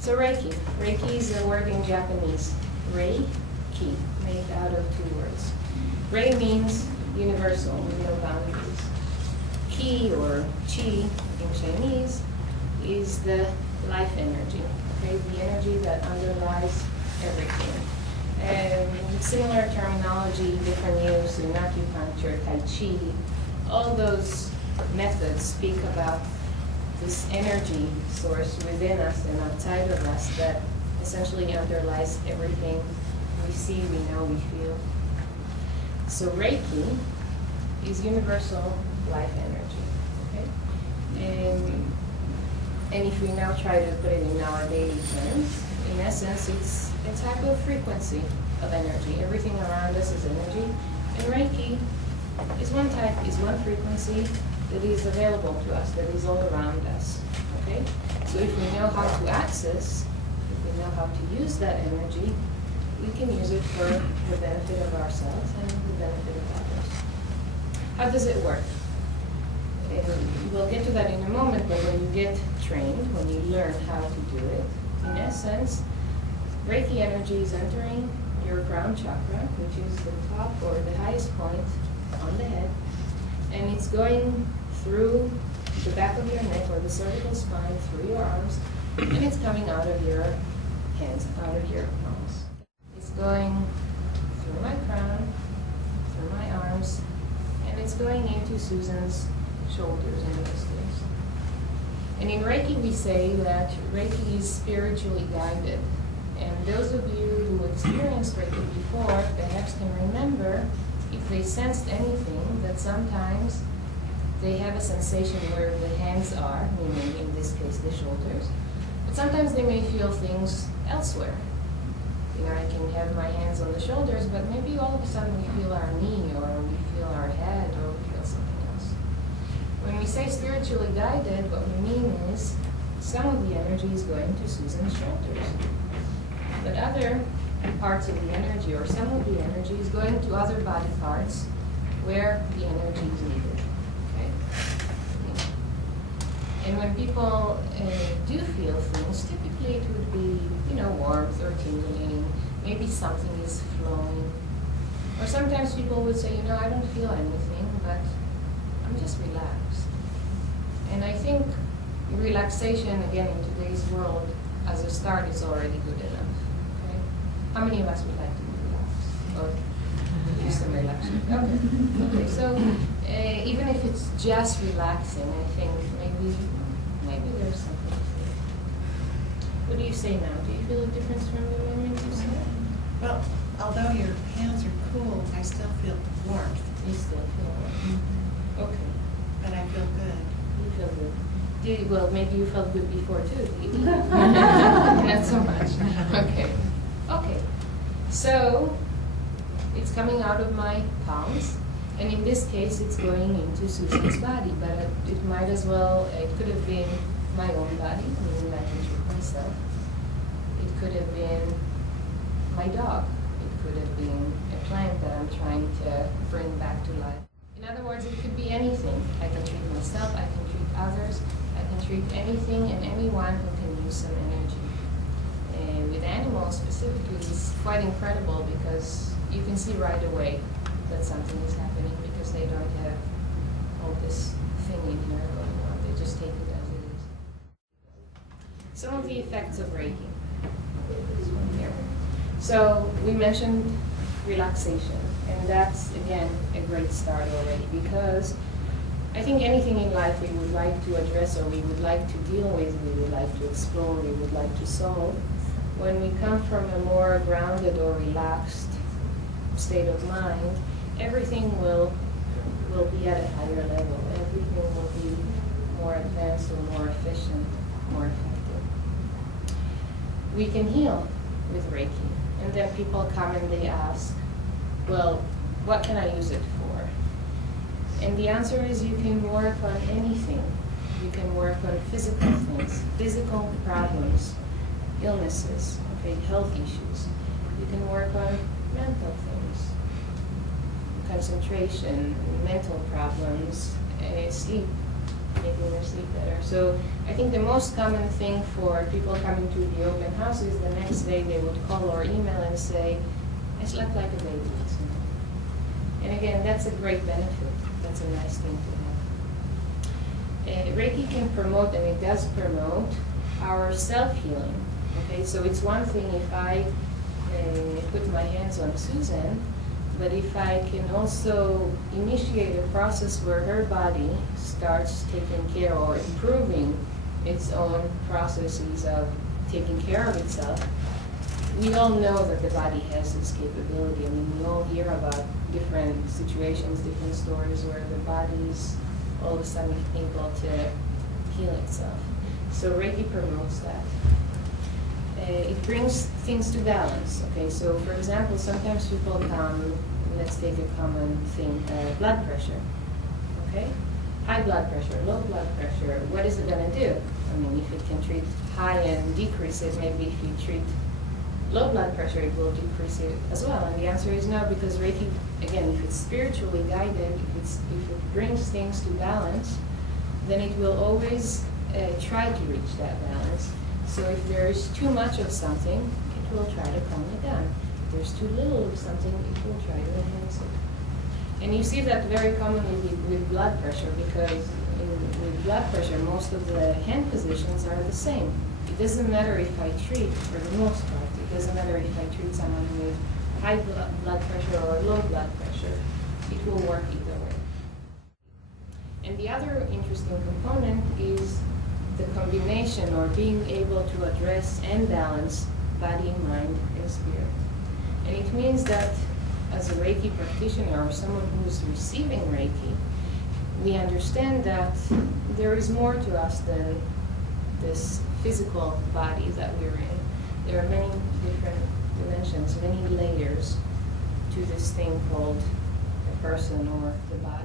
So Reiki. Reiki is a word in Japanese. Reiki, made out of two words. Rei means universal, with no boundaries. Ki, or chi in Chinese, is the life energy, okay? The energy that underlies everything. And similar terminology, different use in acupuncture, tai chi, all those methods speak about this energy source within us and outside of us that essentially underlies everything we see, we know, we feel. So Reiki is universal life energy, okay? And if we now try to put it in our daily terms, in essence, it's a type of frequency of energy. Everything around us is energy, and Reiki is one type, is one frequency that is available to us, that is all around us, okay? So if we know how to access, if we know how to use that energy, we can use it for the benefit of ourselves and the benefit of others. How does it work? We'll get to that in a moment, but when you get trained, when you learn how to do it, in essence, Reiki energy is entering your crown chakra, which is the top or the highest point on the head, and it's going through the back of your neck or the cervical spine, through your arms, and it's coming out of your hands, out of your palms. It's going through my crown, through my arms, and it's going into Susan's shoulders in this case. And in Reiki we say that Reiki is spiritually guided. And those of you who experienced Reiki before perhaps can remember, if they sensed anything, that sometimes they have a sensation where the hands are, meaning in this case the shoulders, but sometimes they may feel things elsewhere. You know, I can have my hands on the shoulders, but maybe all of a sudden we feel our knee, or we feel our head, or we feel something else. When we say spiritually guided, what we mean is some of the energy is going to Susan's shoulders, but other parts of the energy, or some of the energy, is going to other body parts where the energy is needed. Okay? And when people do feel things, typically it would be, you know, warmth or tingling, maybe something is flowing. Or sometimes people would say, you know, I don't feel anything, but I'm just relaxed. And I think relaxation, again, in today's world, as a start, is already good enough. Okay? How many of us would like to be relaxed? Or do some relaxation? Okay. Okay. So even if it's just relaxing, I think maybe there's something to it. What do you say now? Do you feel a difference from the moment you said? Well, although your hands are cool, I still feel warmth. You still feel warmth. Okay. But I feel good. You feel good. Well, maybe you felt good before too. Not so much. Okay. Okay. So it's coming out of my palms, and in this case, it's going into Susan's body. But it might as well. It could have been my own body. Meaning I can treat myself. It could have been my dog. It could have been a plant that I'm trying to bring back to life. In other words, it could be anything. I can treat myself. I can treat others. I can treat anything and anyone who can use some energy. And with animals specifically, it's quite incredible because you can see right away that something is happening because they don't have all this thing in here going on. They just take it as it is. Some of the effects of Reiki. This one here. So we mentioned relaxation, and that's, again, a great start already, because I think anything in life we would like to address, or we would like to deal with, we would like to explore, we would like to solve, when we come from a more grounded or relaxed state of mind, everything will be at a higher level. Everything will be more advanced or more efficient, more effective. We can heal with Reiki. And then people commonly ask, well, what can I use it for? And the answer is you can work on anything. You can work on physical things, physical problems, illnesses, okay, health issues. You can work on mental things, concentration, mental problems, sleep making their sleep better. So I think the most common thing for people coming to the open house is the next day they would call or email and say, I slept like a baby. And again, that's a great benefit. That's a nice thing to have. Reiki can promote, and it does promote, our self-healing. Okay, so it's one thing if I put my hands on Susan, but if I can also initiate a process where her body starts taking care or improving its own processes of taking care of itself, we all know that the body has this capability. I mean, we all hear about different situations, different stories where the body is all of a sudden able to heal itself. So Reiki promotes that. It brings things to balance. Okay, so for example, sometimes people come, let's take a common thing, blood pressure. Okay, high blood pressure, low blood pressure. What is it going to do? I mean, if it can treat high and decrease it, maybe if you treat low blood pressure, it will decrease it as well. And the answer is no, because Reiki, again, if it's spiritually guided, if it brings things to balance, then it will always try to reach that balance. So if there is too much of something, it will try to calm it down. If there's too little of something, it will try to enhance it. And you see that very commonly with blood pressure, because with blood pressure, most of the hand positions are the same. It doesn't matter if I treat, for the most part, it doesn't matter if I treat someone with high blood pressure or low blood pressure, it will work either way. And the other interesting component is the combination, or being able to address and balance body, mind, and spirit. And it means that as a Reiki practitioner or someone who's receiving Reiki, we understand that there is more to us than this physical body that we're in. There are many different dimensions, many layers to this thing called a person or the body.